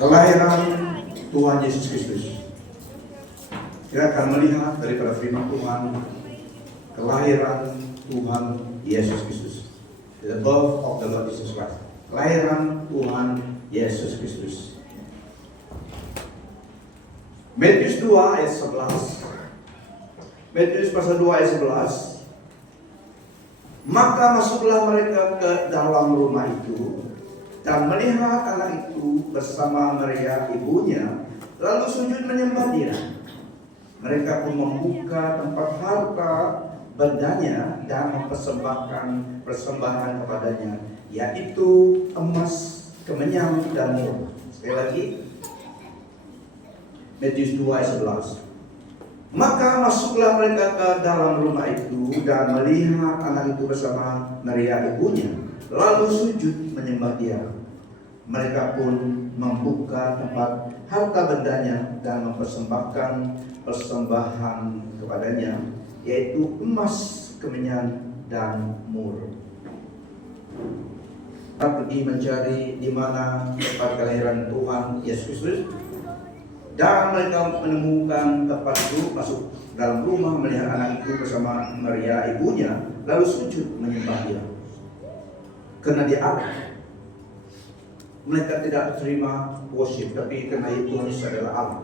Kelahiran Tuhan Yesus Kristus. Kita akan melihat daripada firman Tuhan kelahiran Tuhan Yesus Kristus. The birth of the Lord Jesus Christ. Kelahiran Tuhan Yesus Kristus. Matius 2 ayat 11. Matius pasal 2 ayat 11. Maka masuklah mereka ke dalam rumah itu dan melihat anak itu bersama Maria ibunya, lalu sujud menyembah dia. Mereka pun membuka tempat harta bendanya dan mempersembahkan persembahan kepadanya, yaitu emas, kemenyan, dan mur. Sekali lagi, Matius 2 ayat 11. Maka masuklah mereka ke dalam rumah itu dan melihat anak itu bersama Maria ibunya, lalu sujud menyembah dia. Mereka pun membuka tempat harta bendanya dan mempersembahkan persembahan kepadanya, yaitu emas, kemenyan, dan mur. Kita pergi mencari di mana tempat kelahiran Tuhan Yesus Kristus. Dan mereka menemukan tempat itu, masuk dalam rumah, melihat anak itu bersama Maria ibunya, lalu sujud menyembah dia. Karena dia Allah. Mereka tidak terima worship, tapi karena Tuhan Yesus adalah Allah.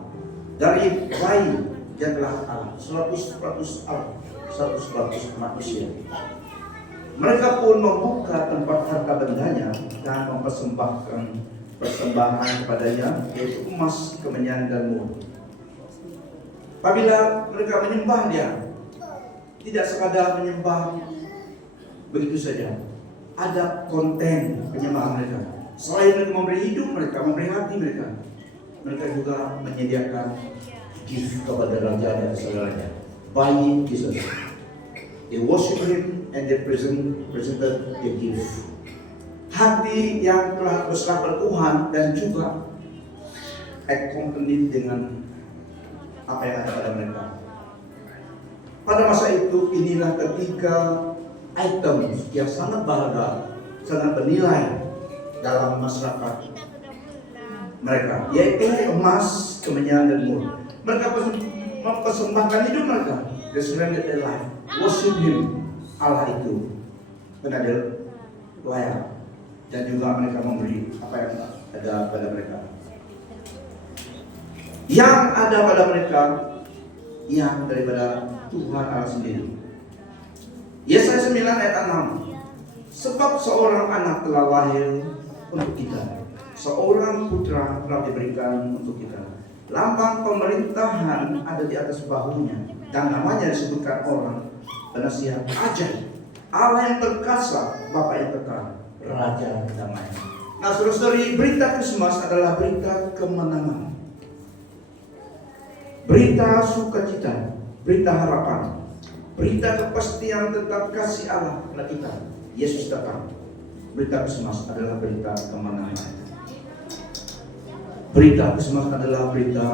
Dari bayi dia adalah Allah, 100% Allah, 100% manusia. Mereka pun membuka tempat harta bendanya dan mempersembahkan persembahan kepadanya, yaitu emas, kemenyan, dan mur. Apabila mereka menyembah dia, tidak sekadar menyembah begitu saja, ada konten penyembahan mereka. Selain mereka memberi hidup mereka, memberi hati mereka, mereka juga menyediakan gift kepada Raja dan saudaranya. By Jesus, they worship Him and they presented the gift. Hati yang telah berserah pada Tuhan dan juga accompanied dengan apa yang ada pada mereka. Pada masa itu inilah ketiga item yang sangat berharga, sangat bernilai dalam masyarakat mereka, yaitu emas, kemenyan, dan mur. Mereka mempersembahkan hidup mereka, they surrendered their life, worship Him, Allah itu, karena dia layak. Dan juga mereka memberi apa yang ada pada mereka. Yang ada pada mereka yang daripada Tuhan Allah sendiri. Yesaya 9 ayat 6. Sebab seorang anak telah lahir untuk kita, seorang putra telah diberikan untuk kita. Lambang pemerintahan ada di atas bahunya, dan namanya disebutkan orang penasihat ajaib, Allah yang perkasa, Bapa yang kekal, Raja damai. Nah, saudara-saudari, berita Krismas adalah berita kemenangan, berita sukacita, berita harapan, berita kepastian tentang kasih Allah kepada kita. Yesus datang. Berita Krismas adalah berita kemenangan. Berita Krismas adalah berita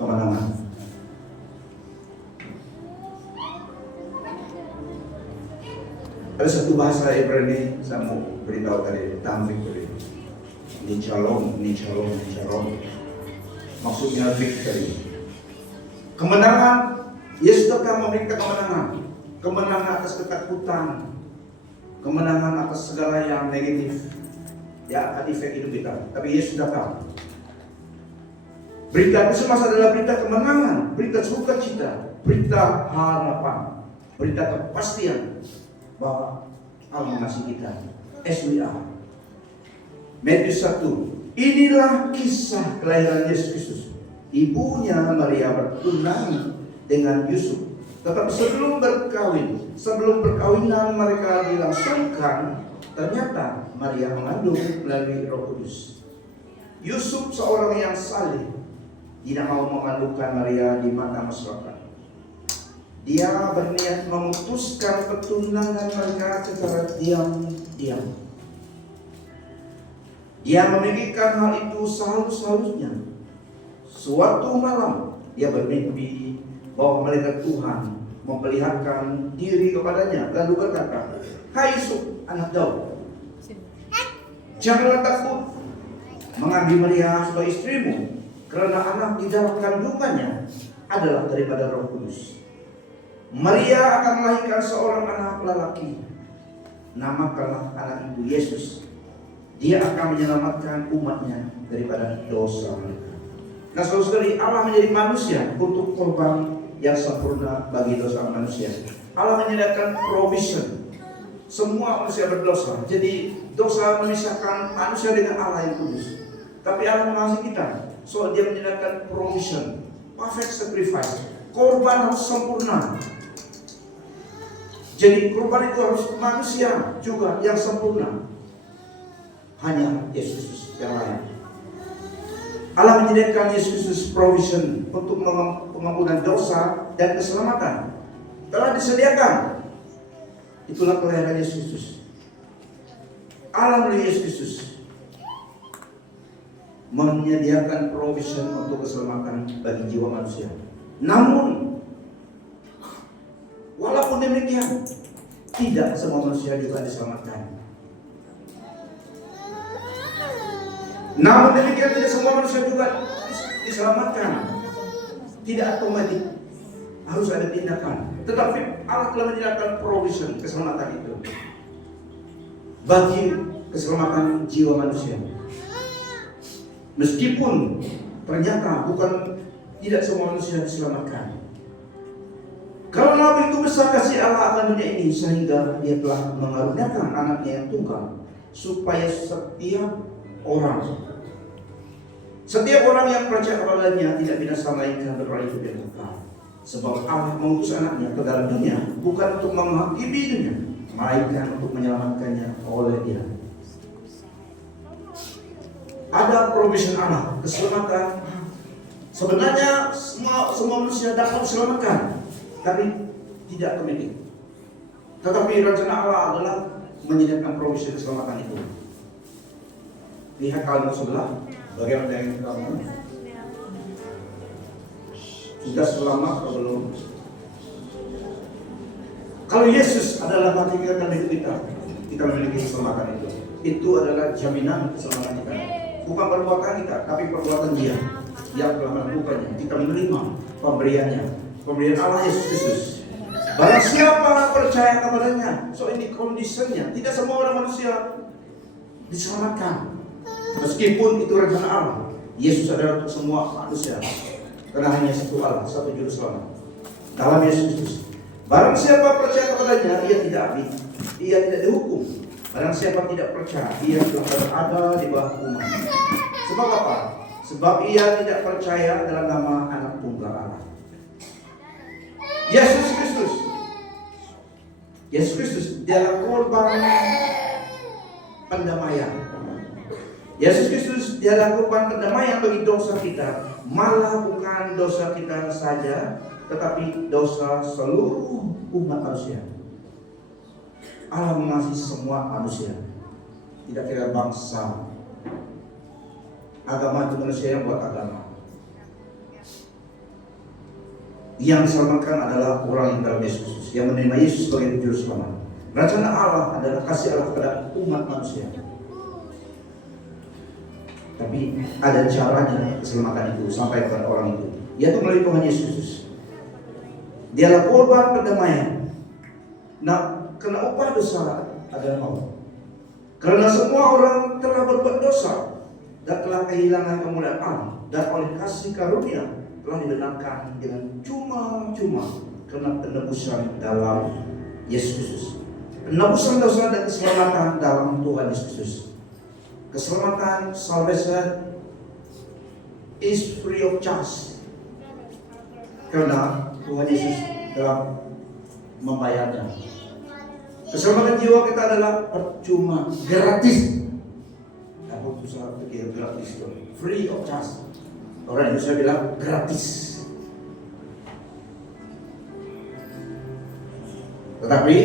kemenangan. Ada satu bahasa Ibrani saya mau beritahu tadi, tamrik tadi. Ini shalom. Maksudnya victory. Kemenangan, Yesus datang memberikan kemenangan. Kemenangan atas ketakutan, kemenangan atas segala yang negatif, yang akan efek hidup kita. Tapi Yesus datang. Berita Krismas adalah berita kemenangan, berita sukacita, berita harapan, berita kepastian bahwa Allah mengasihi kita as we are. Matius 1. Inilah kisah kelahiran Yesus Kristus. Ibunya Maria bertunangan dengan Yusuf. Tetapi sebelum perkawinan mereka dilangsungkan, ternyata Maria mengandung melalui Roh Kudus. Yusuf seorang yang saleh, tidak mau memalukan Maria di mata masyarakat. Dia berniat memutuskan pertunangan mereka secara diam-diam. Dia memikirkan hal itu sehalus-halusnya. Suatu malam dia bermimpi bahwa malaikat Tuhan memperlihatkan diri kepadanya, lalu berkata, "Hai Yusuf, anak Daud, janganlah takut mengambil Maria sebagai istrimu, karena anak di dalam kandungannya adalah daripada Roh Kudus. Maria akan melahirkan seorang anak lelaki, namakanlah anak itu Yesus. Dia akan menyelamatkan umatnya daripada dosa mereka. Nah saudara-saudari, Allah menjadi manusia untuk korban yang sempurna bagi dosa manusia. Allah menyediakan provision. Semua manusia berdosa, jadi dosa memisahkan manusia dengan Allah yang kudus. Tapi Allah mengasihi kita, so dia menyediakan provision, perfect sacrifice. Korban harus sempurna. Jadi korban itu harus manusia juga yang sempurna. Hanya Yesus Kristus yang lain. Allah menyediakan Yesus Kristus provision untuk pengampunan dosa dan keselamatan. Telah disediakan. Itulah kelahiran Yesus Kristus. Allah melalui Yesus Kristus menyediakan provision untuk keselamatan bagi jiwa manusia. Namun, walaupun demikian, tidak semua manusia juga diselamatkan. Namun demikian tidak semua manusia juga diselamatkan. Tidak otomatis, harus ada tindakan. Tetapi Allah telah menyediakan provision keselamatan itu bagi keselamatan jiwa manusia. Meskipun ternyata tidak semua manusia diselamatkan. Karena begitu besar kasih Allah akan dunia ini, sehingga Dia telah mengaruniakan anaknya yang tunggal, supaya setiap orang yang percaya kepadanya tidak binasa melainkan beroleh hidup yang kekal. Sebab Allah mengutus anaknya ke dalam dunia bukan untuk menghakimi dunia, melainkan untuk menyelamatkannya oleh Dia. Ada provision Allah, keselamatan. Sebenarnya semua manusia dapat diselamatkan, tapi tidak otomatis. Tetapi rencana Allah adalah menyediakan provision keselamatan itu. Lihat kamu sebelah, bagaimana dengan kamu? Sudah selamat atau belum? Kalau Yesus adalah mati dalam hidup kita memiliki keselamatan itu. Itu adalah jaminan keselamatan kita. Bukan perbuatan kita, tapi perbuatan Dia yang telah melakukannya. Kita menerima pemberian Allah Yesus Kristus. Barang siapa percaya kepadanya, so ini kondisinya. Tidak semua orang manusia diselamatkan. Meskipun itu rencana Allah, Yesus adalah untuk semua manusia. Karena hanya satu Allah, satu juru selamat dalam Yesus Kristus. Barang siapa percaya kepadanya, ia tidak dihukum. Barang siapa tidak percaya, ia telah berada di bawah hukuman. Sebab apa? Sebab ia tidak percaya dalam nama Anak Tunggal Allah, Yesus Kristus. Yesus Kristus adalah korban pendamaian. Yesus Kristus adalah korban pendamaian bagi dosa kita. Malah bukan dosa kita saja, tetapi dosa seluruh umat manusia. Allah mengasihi semua manusia, tidak kira bangsa, agama itu manusia yang buat agama. Yang diselamatkan adalah orang yang dalam Yesus Kristus, yang menerima Yesus sebagai juru selamat. Rencana Allah adalah kasih Allah kepada umat manusia. Tapi ada caranya keselamatan itu sampai kepada orang itu, yaitu melalui Tuhan Yesus Kristus. Dialah korban pendamaian. Nah, karena upah dosa adalah maut. Karena semua orang telah berbuat dosa dan telah kehilangan kemuliaan Allah, dan oleh kasih karunia telah dibenarkan dengan cuma-cuma karena penebusan dalam Yesus Kristus. Penebusan dosa dan keselamatan dalam Tuhan Yesus Kristus. Keselamatan, salvation is free of charge. Karena Tuhan Yesus telah membayarnya. Keselamatan jiwa kita adalah percuma, gratis. Aku susah pikir gratis itu, free of charge. Orang Indonesia bilang gratis. Tetapi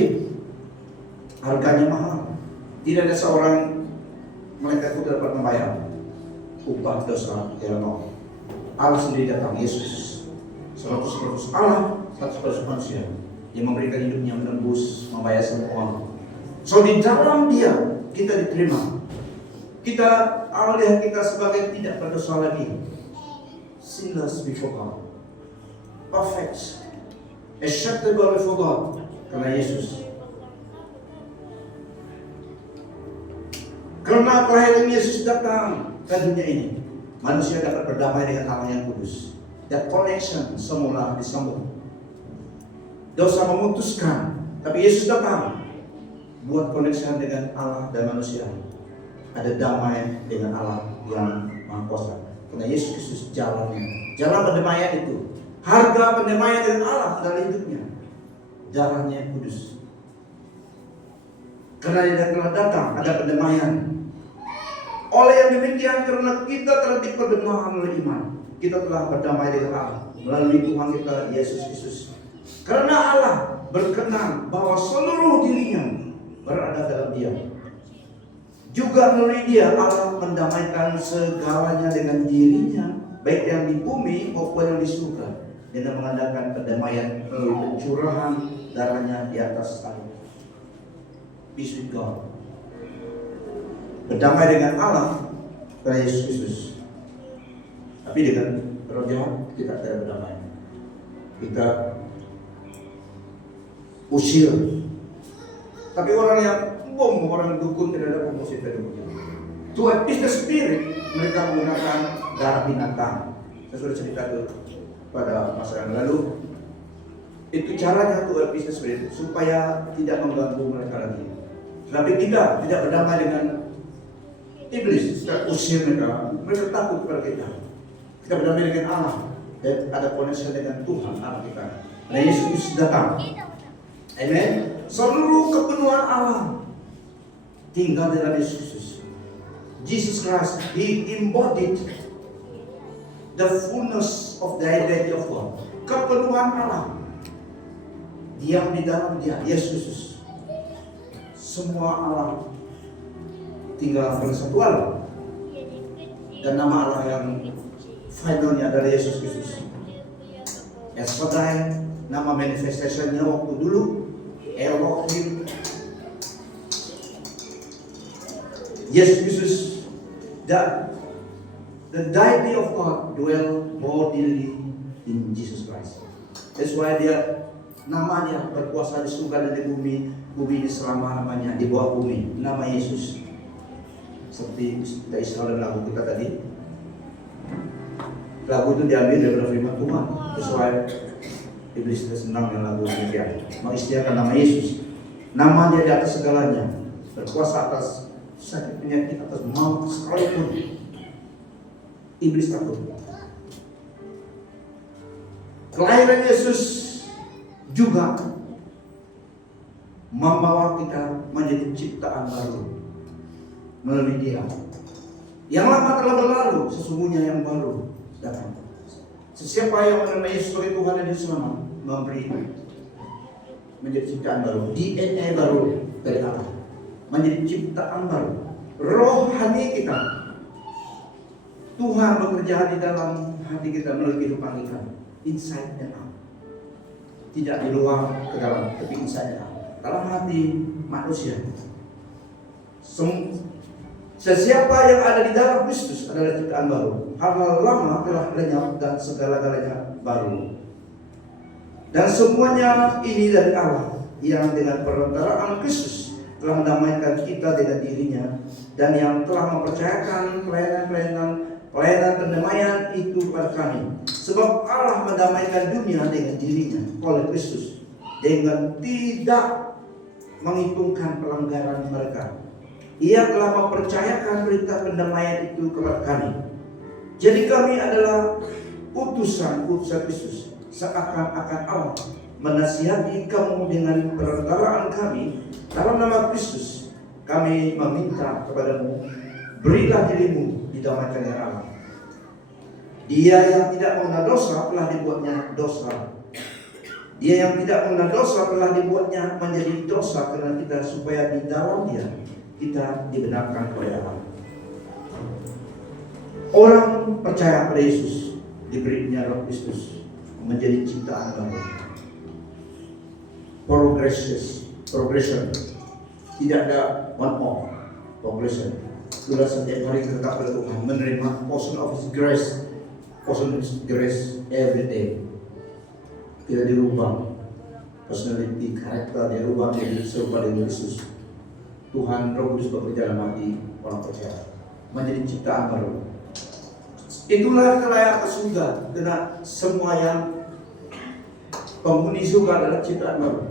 harganya mahal. Tidak ada seorang malaikat pun dapat membayar upah dosa dalam maut. Allah sendiri datang, Yesus 100% Allah, 100% manusia, yang memberikan hidupnya menembus, membayar semua. So di dalam Dia kita diterima. Kita Allah lihat kita sebagai tidak berdosa lagi. Sinless before God. Perfect. Acceptable before God. Karena Yesus. Karena kelahiran Yesus datang ke dunia ini, manusia dapat berdamai dengan Allah yang kudus. That connection semula disambung. Dosa memutuskan, tapi Yesus datang buat connection dengan Allah dan manusia. Ada damai dengan Allah yang Maha Kuasa. Karena Yesus Kristus jalannya, jalan pendamaian itu. Harga pendamaian dengan Allah dalam hidupnya. Jalannya yang kudus. Karena dia telah datang, ada pendamaian. Oleh yang demikian, karena kita telah diperbenarkan oleh iman, kita telah berdamai dengan Allah melalui Tuhan kita Yesus Kristus. Karena Allah berkenan bahwa seluruh dirinya berada dalam Dia. Juga melalui Dia Allah mendamaikan segalanya dengan dirinya, baik yang di bumi maupun yang di surga, dengan mengadakan pendamaian melalui pencurahan darahnya di atas salib. Peace with God. Berdamai dengan Allah karena Yesus Kristus. Tapi dengan roh jahat kita tidak berdamai. Kita usir. Tapi orang yang orang dukun tidak ada promosi dari dukun. To appease the spirit, mereka menggunakan darah binatang. Saya sudah cerita itu pada masa yang lalu. Itu caranya to appease the spirit supaya tidak mengganggu mereka lagi. Tapi kita tidak berdamai dengan iblis, kita usir mereka. Mereka takut kepada kita. Kita berdamai dengan Allah dan ada koneksi dengan Tuhan Allah kita. Nah, Yesus datang. Amen. Seluruh kepenuhan Allah tinggal dalam Yesus Kristus. Jesus Christ, He embodied the fullness of the identity of God. Kepenuhan Allah diam di dalam Dia, Yesus Kristus. Semua Allah tinggal pada satu Allah. Dan nama Allah yang finalnya adalah Yesus Kristus. Shaddai, nama manifestasinya waktu dulu Elohim. Yesus Kristus, the deity of God dwell bodily in Jesus Christ. That's why dia namanya berkuasa di surga dan di bumi ini selama-lamanya, di bawah bumi. Nama Yesus. Seperti kita Israel lagu kita tadi. Lagu itu diambil dari firman Tuhan. Sesuai iblis tidak senang dengan lagu demikian. Mengistiakan nama Yesus. Nama Dia di atas segalanya. Berkuasa atas sakit penyakit, atas maut sekalipun. Iblis takut. Kelahiran Yesus juga membawa kita menjadi ciptaan baru melalui Dia. Yang lama telah berlalu, sesungguhnya yang baru datang. Sesiapa yang menerima Yesus sebagai Tuhan dan Juru Selamat memberi menjadi ciptaan baru, DNA baru dari Allah, menjadi ciptaan baru, rohani kita. Tuhan bekerja di dalam hati kita melalui kehidupan kita, inside and out. Tidak di luar ke dalam, tapi inside and out. Dalam hati manusia. Sesiapa yang ada di dalam Kristus adalah ciptaan baru. Hal-hal lama telah lenyap dan segala-galanya baru. Dan semuanya ini dari Allah yang dengan perantaraan Kristus telah mendamaikan kita dengan dirinya dan yang telah mempercayakan pelayanan pendamaian itu kepada kami. Sebab Allah mendamaikan dunia dengan dirinya oleh Kristus dengan tidak menghitungkan pelanggaran mereka. Ia telah mempercayakan berita pendamaian itu kepada kami. Jadi kami adalah utusan Kristus. Seakan-akan Allah menasihati kamu dengan perantaraan kami dalam nama Kristus. Kami meminta kepadamu, berilah dirimu didamaikan dengan Allah. Dia yang tidak mengenal dosa telah dibuatnya dosa. Dia yang tidak mengenal dosa telah dibuatnya menjadi dosa karena kita, supaya di dalam Dia kita dibenarkan oleh Allah. Orang percaya pada Yesus diberinya Roh Kristus menjadi ciptaan baru. Progression. Tidak ada one off. Progression. sudah setiap hari tetap pada Tuhan, menerima portion of His grace, every day. Tidak dirubah, personality, karakter dirubah menjadi serupa dengan Yesus. Tuhan Roh Kudus bekerja dalam hati orang percaya, menjadi ciptaan baru. Itulah kelayakan surga, karena semua yang penghuni surga adalah ciptaan baru,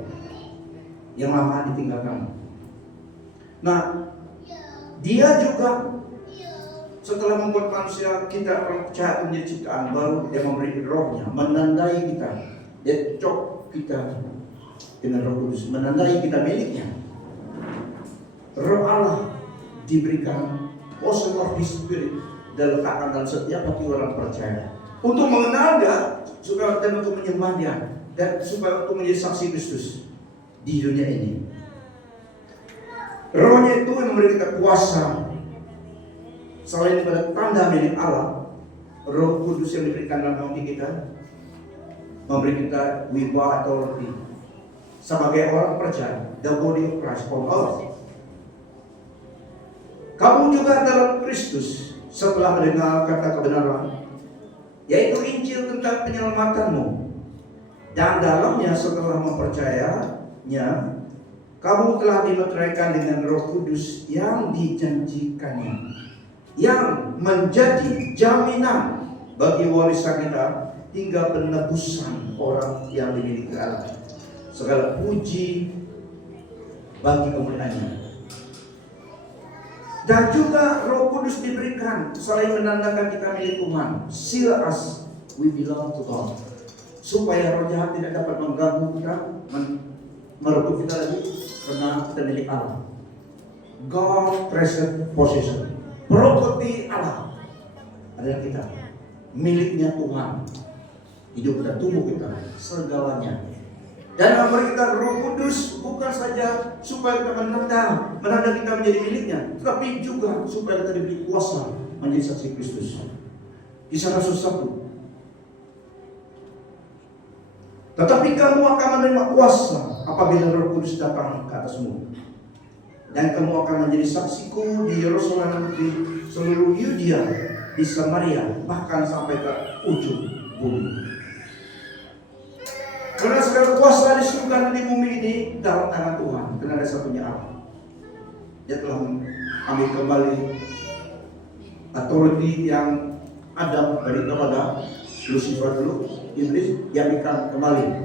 yang lama ditinggalkan. Nah, Dia juga setelah membuat manusia kita orang percaya menjadi ciptaan baru, Dia memberi rohnya, menandai kita, Dia cok kita dengan Roh Kudus, menandai kita miliknya. Roh Allah diberikan portion of His Spirit dan letakkan dalam setiap hati orang percaya untuk mengenal Dia, supaya dan untuk menyembah Dia, dan supaya untuk menjadi saksi Kristus di dunia ini. Rohnya itu yang memberi kita kuasa. Selain pada tanda milik Allah, Roh Kudus yang diberikan dalam hati kita memberi kita wibawa authority sebagai orang percaya, the body of Christ on earth. Kamu juga dalam Kristus setelah mendengar kata kebenaran, yaitu Injil tentang penyelamatanmu, dan dalamnya setelah mempercayainya, kamu telah dimeteraikan dengan Roh Kudus yang dijanjikannya, yang menjadi jaminan bagi warisan kita hingga penebusan orang yang dimiliki Allah. Segala puji bagi kemuliaan-Nya. Dan juga Roh Kudus diberikan selain menandakan kita milik Tuhan, seal us, we belong to God, supaya roh jahat tidak dapat mengganggu kita, merebut kita lagi, karena kita milik Allah. God treasured possession, properti Allah adalah kita, miliknya Tuhan. Hidup kita, tubuh kita, segalanya. Dan memberi kita Roh Kudus bukan saja supaya kita menanda kita menjadi miliknya, tetapi juga supaya kita diberi kuasa menjadi saksi Kristus. Kisah Rasul 1. Tetapi kamu akan menerima kuasa apabila Roh Kudus datang ke atasmu, dan kamu akan menjadi saksiku di Yerusalem, di seluruh Yudea, di Samaria, bahkan sampai ke ujung bumi. Karena segala kuasa di surga dan di bumi ini dalam tangan Tuhan, karena ada satunya Allah. Dia telah ambil kembali authority yang ada dari kepada Lucifer dulu, iblis, diambilkan kembali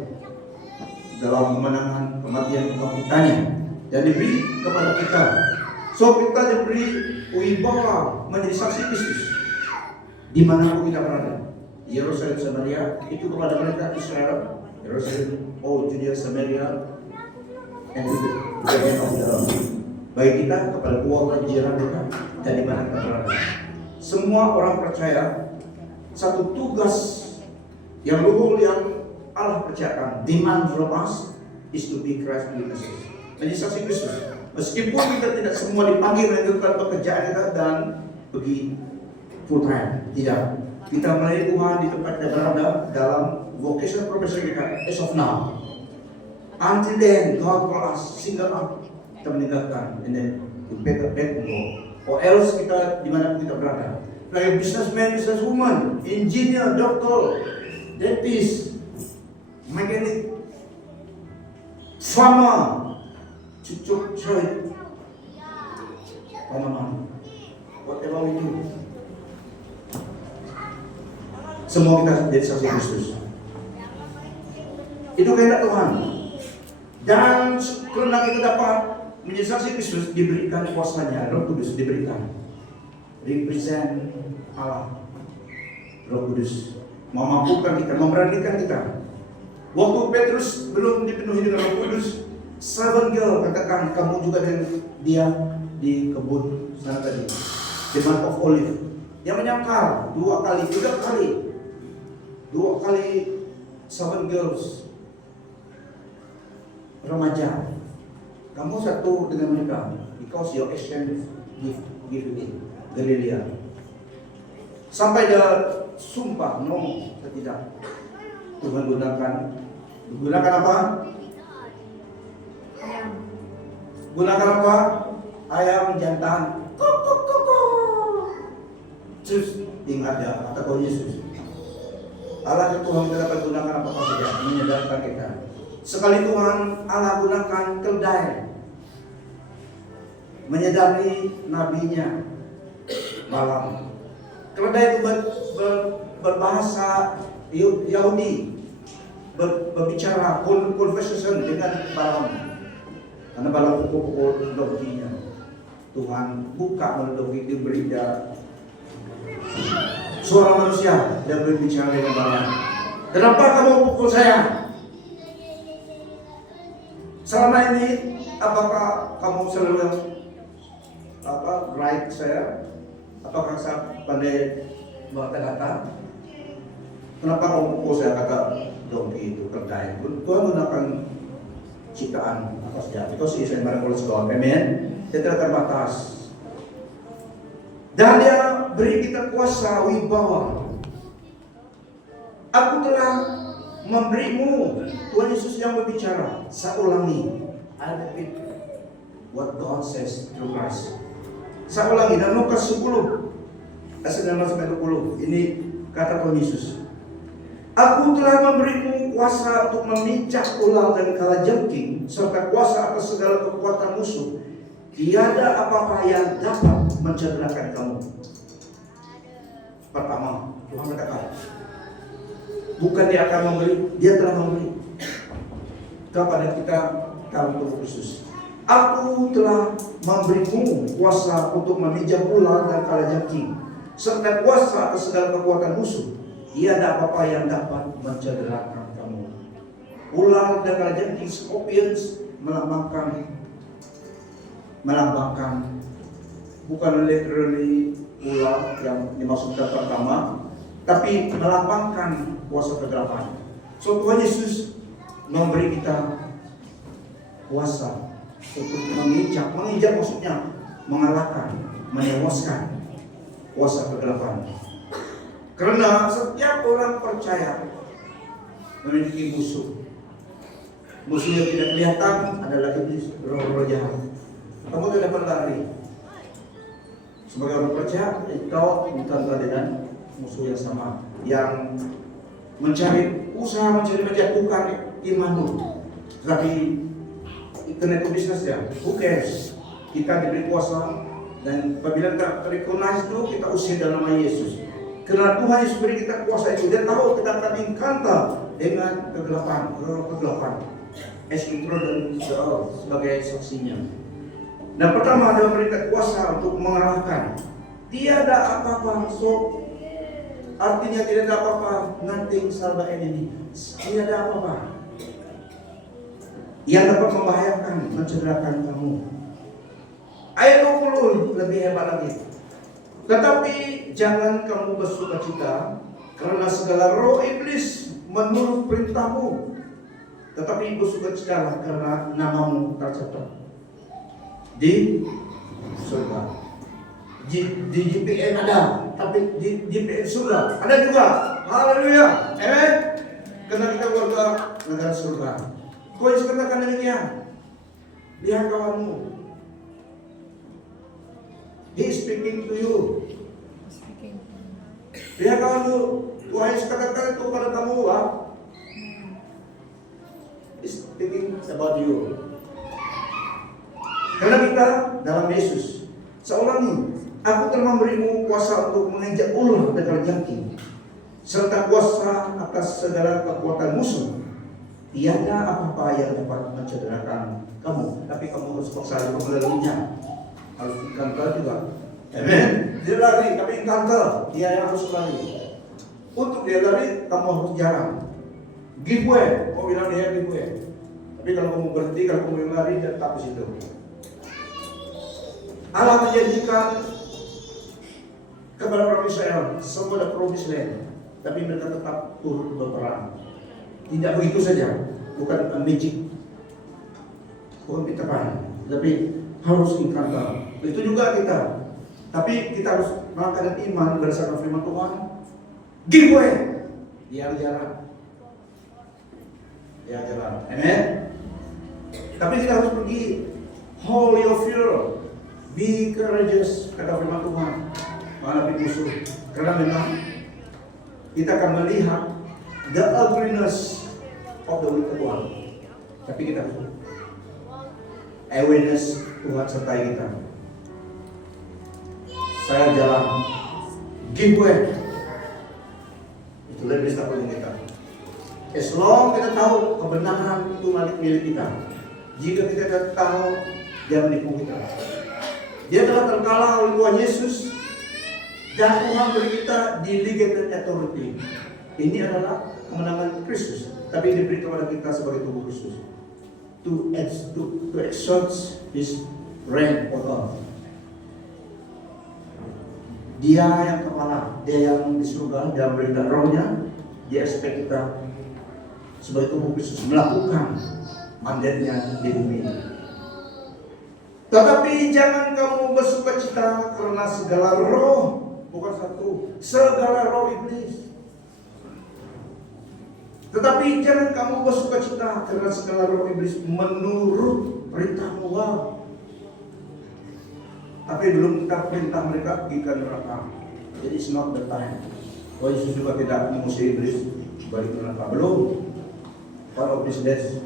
dalam kemenangan kematian kebangkitannya dan diberi kepada kita. So kita diberi wibawa menjadi saksi Kristus dimanapun kita berada. Yerusalem, Samaria, itu kepada mereka Israel. Yerusalem, Judea, Samaria, and the bagian of the earth. Bagi kita kepada keluarga jiran kita dan di mana kita berada. Semua orang percaya satu tugas yang luhur yang Allah percayakan, demand from us is to be Christ witnesses. Menjadi saksi Kristus. Meskipun kita tidak semua dipanggil menentukan pekerjaan kita dan pergi full time, tidak. Kita melayani Tuhan di tempat kita berada dalam vocation profession kita as of now. Until then, God call us single out, kita meninggalkan, and then we better back to God. Or else kita dimanapun kita berada, like businessman, businesswoman, engineer, doctor, dentist, mechanic, farmer, cucuk, coy, tanaman, whatever we do, semua kita jadi saksi Kristus. Itu kehendak Tuhan. Dan karena kita dapat menjadi saksi Kristus, diberikan kuasanya, Roh Kudus diberikan. Represent Allah. Roh Kudus memampukan kita, memberanikan kita. Waktu Petrus belum dipenuhi dengan Roh Kudus, servant girl katakan, kamu juga dengan dia di kebun sana tadi, di Mount of Olive. Dia menyangkal 2 kali, 3 kali, 2 kali servant girls remaja, kamu satu dengan mereka, because your action give in Galilea. Sampai dia sumpah, no, saya tidak. Tuhan gunakan apa? Gunakan apa? Ayam jantan, kok. Terus ingat ya, kata Tuhan Yesus, Allah itu Tuhan kita dapat gunakan apa saja, menyadarkan kita. Sekali Tuhan Allah gunakan keldai, menyadari nabinya Balaam. Keldai itu berbahasa Yahudi, berbicara conversation dengan Balaam. Karena Balaam pukul dokinya. Tuhan buka mulut doki, dia beri dia suara manusia, dia berbicara dengan Balaam. Kenapa kamu pukul saya? Selama ini apakah kamu selalu right saya? Apakah saya pandai berkata-kata? Kenapa kamu pukul saya? Kata doki itu keldai. Tuhan gunakan ciptaan atasnya. Itu sih saya barang oleh God. Amen. Dia tidak terbatas. Dan dia beri kita kuasa wibawa. Aku telah memberimu, Tuhan Yesus yang berbicara. Saya ulangi, I repeat what God says through Christ. Saya ulangi, dan Lukas 10 ayat 19-20. Ini kata Tuhan Yesus. Aku telah memberimu kuasa untuk memijak ular dan kalajengking, serta kuasa atas segala kekuatan musuh. Tiada apa-apa yang dapat mencederakan kamu. Pertama, Tuhan berkata, bukan dia akan memberi, dia telah memberi kepada kita dalam tubuh Kristus. Aku telah memberimu kuasa untuk memijak ular dan kalajengking, serta kuasa atas segala kekuatan musuh. Tiada apa-apa yang dapat mencederakan kamu. Ular dan kalajengking, scorpions, melambangkan bukan literally ular yang dimaksudkan pertama, tapi melambangkan kuasa kegelapan. So Tuhan Yesus memberi kita kuasa untuk menginjak maksudnya mengalahkan, menewaskan kuasa kegelapan. Karena setiap orang percaya memiliki musuh. Musuh yang tidak kelihatan adalah iblis, roh-roh jahat. Kamu tidak dapat lari. Sebagai orang percaya, kau bukan dengan musuh yang sama, yang usaha mencari menjatuhkan imanmu. Tapi karena itu bisnis ya, who cares? Kita diberi kuasa, dan apabila kita recognize itu, kita usir dalam nama Yesus. Karena Tuhan Yesus beri kita kuasa itu, dia tahu kita akan encounter dengan kegelapan, roh kegelapan. As introduced sebagai saksinya. Dan pertama dia memberikan kuasa untuk mengalahkan. Tiada apa-apa, so artinya tidak ada apa-apa, nothing salva enemy. Tidak ada apa-apa yang dapat membahayakan, mencederakan kamu. Ayat 20 lebih hebat lagi. Tetapi jangan kamu bersukacita karena segala roh iblis menurut perintahmu. Tetapi bersukacitalah karena namamu tercatat di surga. Di GPN ada, tapi di GPN surga ada juga. Haleluya, amen. Karena kita warga negara surga. Kau Yesus katakan demikian. Lihat kawanmu, He is speaking to you. Lihat kawanmu, Tuhan Yesus katakan itu pada kamu, He is speaking about you. Karena kita dalam Yesus. Saya ulangi, aku telah memberimu kuasa untuk menginjak ular dan kalajengking, serta kuasa atas segala kekuatan musuh. Tiada apa-apa yang dapat mencederakan kamu, tapi kamu harus paksa melaluinya. Harus encounter juga. Amen. Dia lari, tapi encounter. Dia yang harus lari. Untuk dia lari, kamu harus jalan. Give way. Kau bilang dia give way. Tapi kalau kamu berhenti, kalau kamu lari, tetap di situ. Allah menjanjikan kepada orang Israel semua ada promised land, tapi mereka tetap turut berperang. Tidak begitu saja, bukan magic, bukan pitapan, tapi harus encounter. Itu juga kita. Tapi kita harus melakukan iman berdasarkan firman Tuhan. Give way, dia jalan. Amen. Tapi kita harus pergi. Hold your fear. Be courageous, kata firman Tuhan. Menghadapi musuh. Karena memang kita akan melihat the ugliness of the wicked one. Tapi kita awareness Tuhan sertai kita. Saya jalan give way. Itu lebih stabil kita. As long kita tahu kebenaran itu milik kita. Jika kita tidak tahu, dia menipu kita. Dia telah terkalah oleh Tuhan Yesus dan Tuhan beri kita delegated authority. Ini adalah kemenangan Kristus, tapi diberi kepada kita sebagai tubuh Kristus. To exalt His reign on earth. Dia yang kepala, dia yang di surga, dia memberikan rohnya, dia expect kita sebagai tubuh Kristus melakukan mandatnya di bumi ini. Tetapi jangan kamu bersuka cita karena segala roh, bukan satu, segala roh iblis. Tetapi jangan kamu bersuka cita karena segala roh iblis menurut perintah Tuhan. Tapi belum kita perintah mereka pergi ke neraka. Jadi it's not the time. Oh, Yesus juga tidak mengusir iblis balik ke neraka. Belum. Part of this days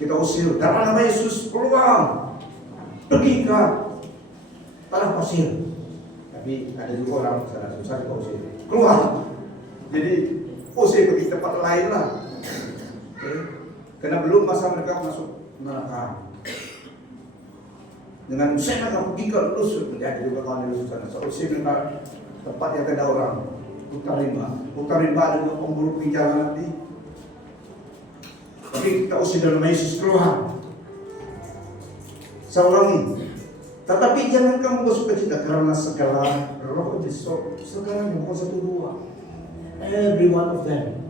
kita usir. Dalam nama Yesus keluar. Pergi ke tanah pasir. Tapi ada juga orang sana susah kita usir. Keluar. Jadi usir pergi tempat lain lah. Okay. Karena belum masa mereka masuk neraka. Dengan saya akan pergi ke lusuk, ada juga kawan di lusuk sana. So usir mereka tempat yang tidak ada orang. Utarimba ada juga pemburu pinjaman nanti. Tapi kita usir dalam Yesus keluar. Saurangi. Tetapi jangan kamu bersuka cita karena segala roh segala bukan satu dua. Every one of them,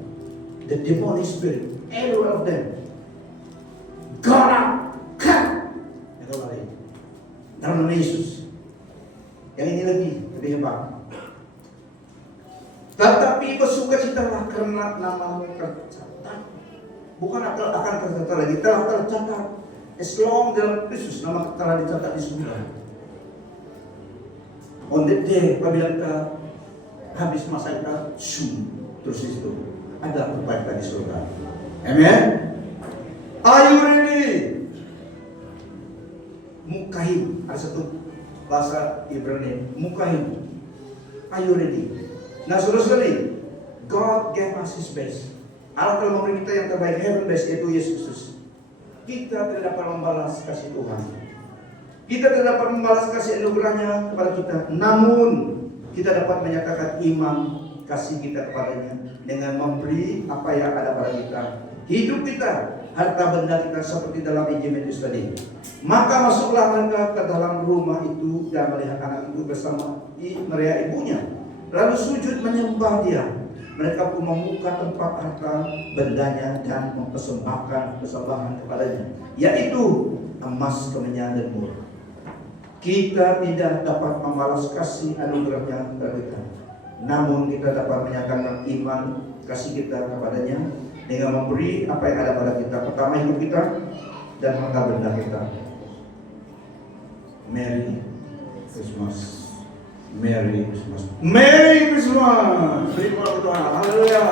the demonic spirit, every one of them, God up, cut. Itu lari. Dalam nama Yesus. Yang ini lebih hebat. Tetapi bersuka citalah karena nama tercatat. Bukan akan tercatat lagi, telah tercatat. As long dalam Kristus nama telah dicatat di surga. On that day, apabila kita habis masa kita, terus itu ada kebaikan di surga. Amen. Are you ready? Mukahim, ada satu bahasa Ibrani, mukahim. Are you ready? Nah, saudara-saudari, God gave us His best. Allah telah memberi kita yang terbaik, heaven best, yaitu Yesus Kristus. Kita tidak dapat membalas kasih Tuhan. Kita tidak dapat membalas kasih anugerahnya kepada kita. Namun, kita dapat menyatakan iman kasih kita kepadanya dengan memberi apa yang ada pada kita. Hidup kita, harta benda kita seperti dalam Injil Matius tadi. Maka masuklah mereka ke dalam rumah itu dan melihat anak itu bersama Maria ibunya. Lalu sujud menyembah dia. Mereka pun membuka tempat harta bendanya dan mempersembahkan persembahan kepadanya, yaitu emas, kemenyan, dan mur. Kita tidak dapat membalas kasih anugerahnya kepada kita. Namun kita dapat menyatakan iman kasih kita kepadanya dengan memberi apa yang ada pada kita. Pertama hidup kita dan harta benda kita. Merry Christmas. Merry Christmas. Merry Christmas. Terima kasih Tuhan. Haleluya.